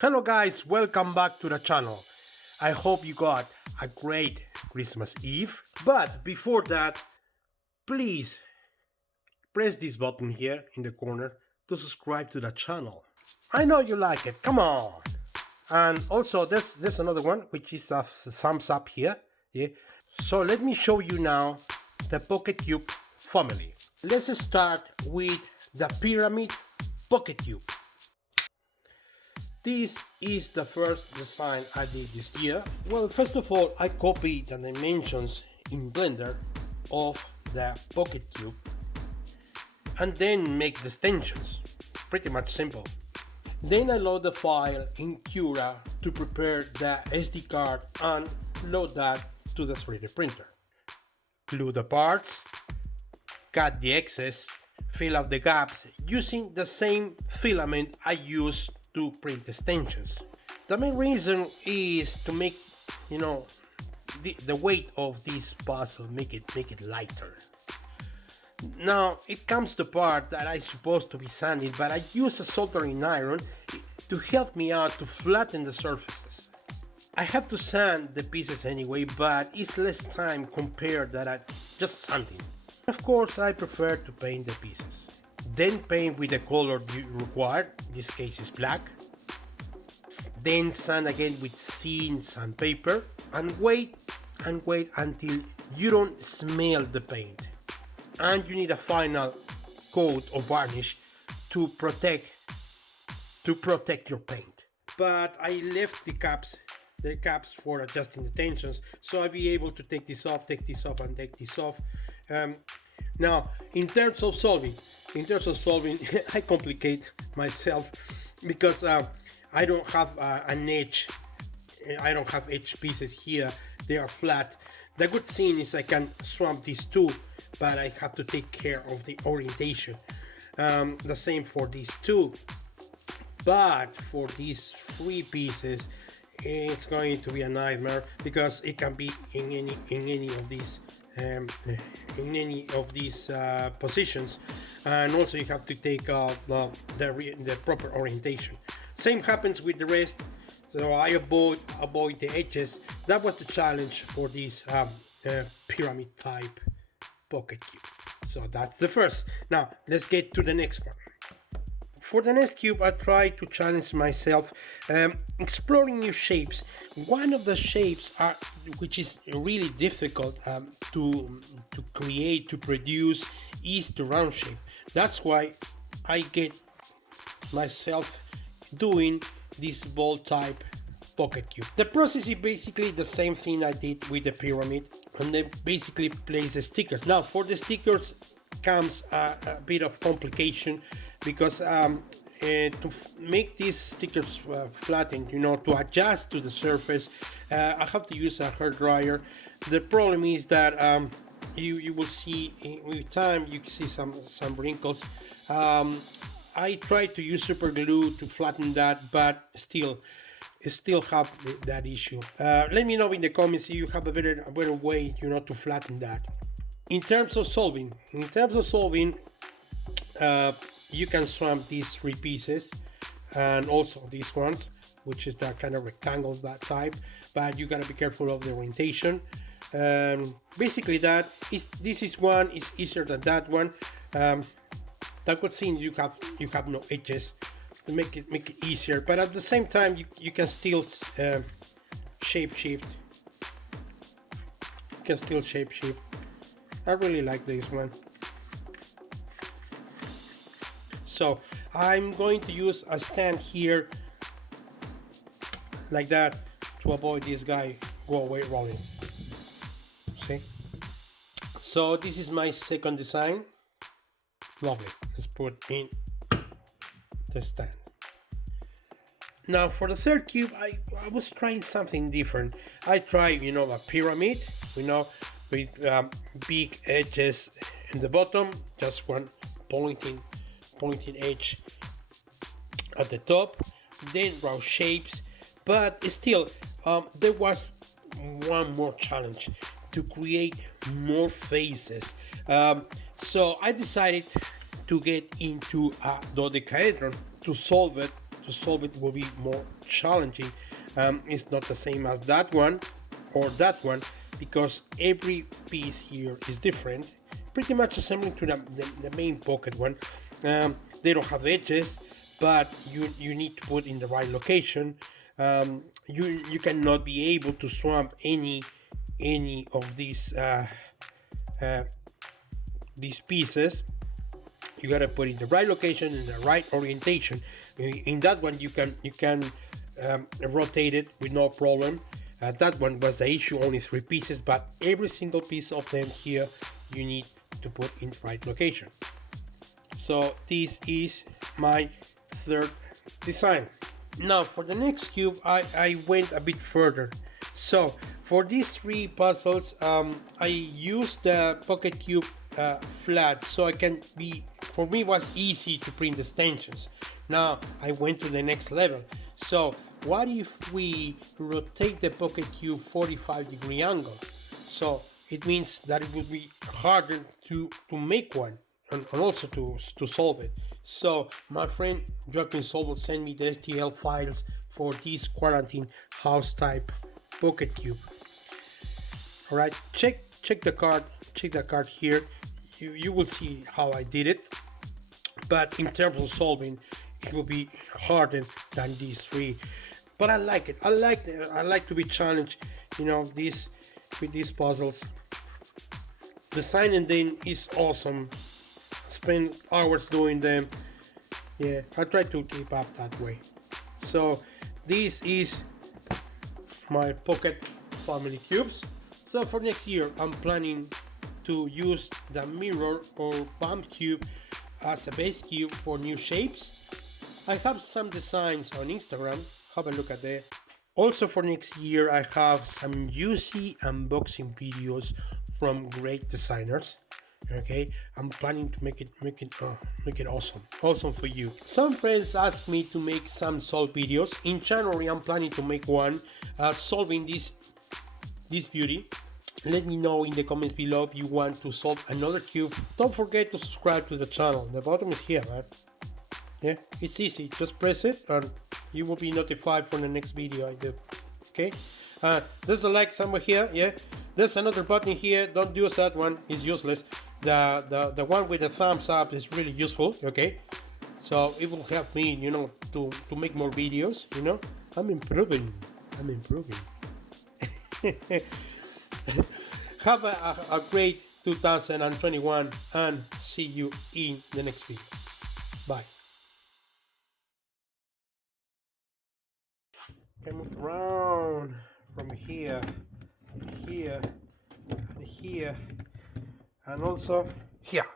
Hello guys, welcome back to the channel. I hope you got a great Christmas Eve. But before that, please press this button here in the corner to subscribe to the channel. I know you like it, come on. And also there's another one which is a thumbs up here. Yeah. So let me show you now the Pocket Cube family. Let's start with the Pyramid Pocket Cube. This is the first design I did this year. Well, first of all, I copied the dimensions in Blender of the Pocket Cube and then make the extensions. Pretty much simple. Then I load the file in Cura to prepare the SD card and load that to the 3D printer. Glue the parts, cut the excess, fill out the gaps using the same filament I used to print extensions. The main reason is to make, the weight of this puzzle, make it lighter. Now it comes the part that I supposed to be sanding, but I use a soldering iron to help me out to flatten the surfaces. I have to sand the pieces anyway, but it's less time compared that just sanding. Of course, I prefer to paint the pieces. Then paint with the color you require, in this case is black. Then sand again with thin sandpaper and wait until you don't smell the paint. And you need a final coat of varnish to protect your paint. But I left the caps for adjusting the tensions, so I'll be able to take this off, and take this off. Now, in terms of solving, I complicate myself because I don't have an edge. I don't have edge pieces here. They are flat. The good thing is I can swap these two, but I have to take care of the orientation. The same for these two. But for these three pieces, it's going to be a nightmare because it can be in any of these positions, and also you have to take the proper orientation. Same happens with the rest, so I avoid the edges. That was the challenge for this pyramid type Pocket Cube. So that's the first. Now let's get to the next one. For the next cube, I try to challenge myself, exploring new shapes. One of the shapes which is really difficult to create, to produce, is the round shape. That's why I get myself doing this ball type Pocket Cube. The process is basically the same thing I did with the pyramid, and then basically place the stickers. Now for the stickers comes a bit of complication because to make these stickers flattened, to adjust to the surface, I have to use a hair dryer. The problem is that you will see with time, you can see some wrinkles. I try to use super glue to flatten that, but still have that issue. Let me know in the comments if you have a better way, to flatten that. In terms of solving, you can swap these three pieces and also these ones, which is that kind of rectangle, that type, but you gotta be careful of the orientation. Basically this one is easier than that one. The good thing you have no edges to make it easier, but at the same time you can still shape shift. I really like this one. So I'm going to use a stand here like that to avoid this guy go away rolling. See? So this is my second design. Lovely. Let's put in the stand. Now for the third cube, I was trying something different. I tried, a pyramid, with big edges in the bottom, just one pointing edge at the top, then round shapes, but still there was one more challenge: to create more faces. So I decided to get into a dodecahedron to solve to solve it will be more challenging. It's not the same as that one or that one, because every piece here is different, pretty much assembling to the main pocket one. They don't have edges, but you need to put in the right location. You cannot be able to swap any of these pieces. You gotta put in the right location in the right orientation. In that one you can rotate it with no problem. That one was the issue, only 3 pieces, but every single piece of them here you need to put in the right location. So this is my third design. Now for the next cube, I went a bit further. So for these 3 puzzles, I used the pocket cube flat, so for me it was easy to print the extensions. Now I went to the next level. So what if we rotate the pocket cube 45-degree angle? So it means that it would be harder to make one and also to solve it. So my friend Joaquin Sobel sent me the STL files for this quarantine house type pocket cube. All right, check the card here. You will see how I did it, but in terms of solving, it will be harder than these 3. But I like it. I like to be challenged, with these puzzles. Designing them is awesome. Spend hours doing them. Yeah, I try to keep up that way. So this is my pocket family cubes. So for next year, I'm planning to use the mirror or bump cube as a base cube for new shapes. I have some designs on Instagram. Have a look at that. Also for next year, I have some juicy unboxing videos from great designers. Okay, I'm planning to make it awesome for you. Some friends asked me to make some solve videos. In January, I'm planning to make one solving this beauty. Let me know in the comments below if you want to solve another cube. Don't forget to subscribe to the channel. The bottom is here, man. Yeah, it's easy. Just press it and you will be notified for the next video I do. Okay, there's a like somewhere here. Yeah, there's another button here. Don't use that one, it's useless. The one with the thumbs up is really useful. Okay, so it will help me, to make more videos. I'm improving. Have a great 2021 and see you in the next video. Bye. Okay, move around from here, and here, and also here.